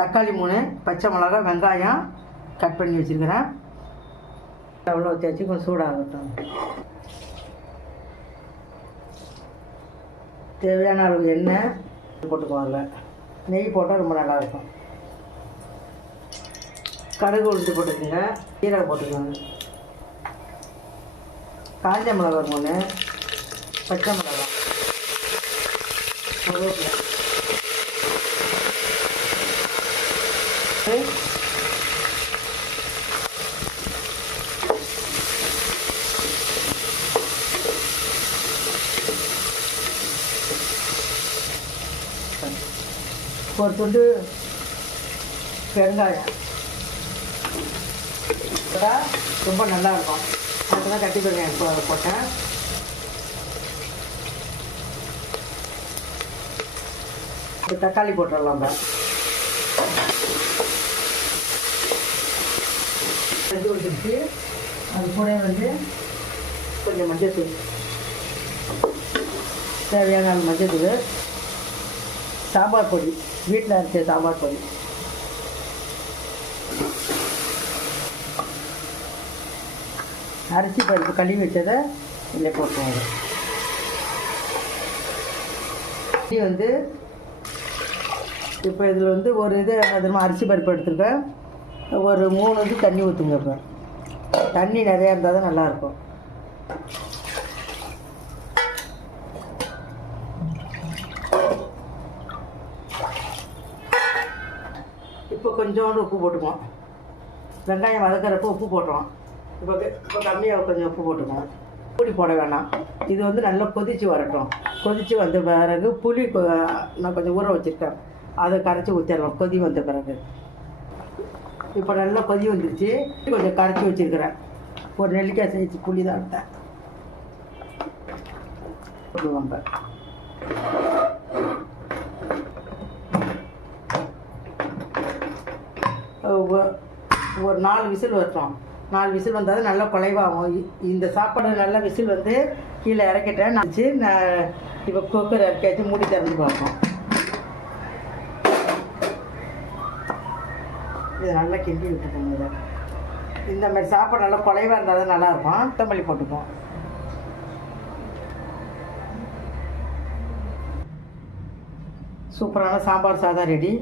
தக்காளி 3, பச்சை மிளகா, வெங்காயம் கட் பண்ணி வச்சுருக்கிறேன். அவ்வளோ தேய்ச்சி கொஞ்சம் சூடாகட்டும். தேவையான அளவு எண்ணெய் போட்டுக்குவோம். அதில் நெய் போட்டால் ரொம்ப நல்லாயிருக்கும். கடுகு உளுந்து போட்டுக்கோங்க, சீரகம் போட்டுக்கோங்க, காஞ்ச மிளகா 3, பச்சை மிளகா, கருவேப்பிலை, ஒரு துண்டு பெருங்காயம் ரொம்ப நல்லாயிருக்கும். அதுக்கு தான் கட்டி பெருங்காயம் போட்டேன். தக்காளி போட்டுடலாம். செஞ்சு கொடுத்துருச்சு. அது கூட கொஞ்சம் மஞ்சள் தூள், தேவையான மஞ்சள் தூள், சாம்பார் பொடி, வீட்டில் அரைச்ச சாம்பார் பொடி, அரிசி பருப்பு கழுவி வச்சதை இதில் போட்டுருவாங்க. இப்போ இதில் ஒரு இது அதிகமாக அரிசி பருப்பு எடுத்துருக்கேன். ஒரு 3 இது தண்ணி ஊற்றுங்க. இப்போ தண்ணி நிறையா இருந்தால் தான் நல்லாயிருக்கும். இப்போ கொஞ்சோண்டு உப்பு போட்டுக்குவோம். வெங்காயம் வதக்கிறப்போ உப்பு போட்டுருவோம். இப்போ கம்மியாக கொஞ்சம் உப்பு போட்டுக்குவோம். புளி போட வேணாம். இது நல்லா கொதித்து வரட்டும். கொதித்து வந்த பிறகு புளி நான் கொஞ்சம் ஊற வச்சுருக்கேன், அதை கரைச்சி ஊற்றிடலாம். கொதி வந்த பிறகு இப்போ நல்லா கொதி வந்துருச்சு. கொஞ்சம் கரைச்சி வச்சுருக்கிறேன். ஒரு நெல்லிக்காய் சைஸ் புளி தான் எடுத்தேன். போடுவாங்க. ஒரு 4 விசில் வரட்டும். 4 விசில் வந்தால் நல்லா குலைவாகும். இந்த சாப்பாடு நல்லா விசில் கீழே இறக்கிட்டேன். நான் இப்போ குக்கர் இறக்கியாச்சு. மூடி திறந்து பார்ப்போம். இது நல்லா கிண்டி விட்டுக்கோங்க. இந்த மாதிரி சாப்பாடு நல்லா குலைவாக இருந்தால் தான் நல்லாயிருக்கும். கொத்தமல்லி போட்டுப்போம். சூப்பரான சாம்பார் சாதம் ரெடி.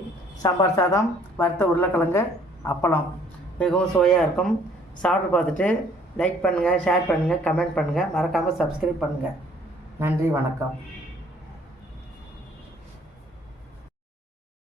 சாம்பார் சாதம், வறுத்த உருளைக்கிழங்கு, அப்பளம் மிகவும் சுவையாக இருக்கும். சாப்பிட்டு பார்த்துட்டு லைக் பண்ணுங்கள், ஷேர் பண்ணுங்கள், கமெண்ட் பண்ணுங்கள், மறக்காமல் சப்ஸ்கிரைப் பண்ணுங்கள். நன்றி, வணக்கம்.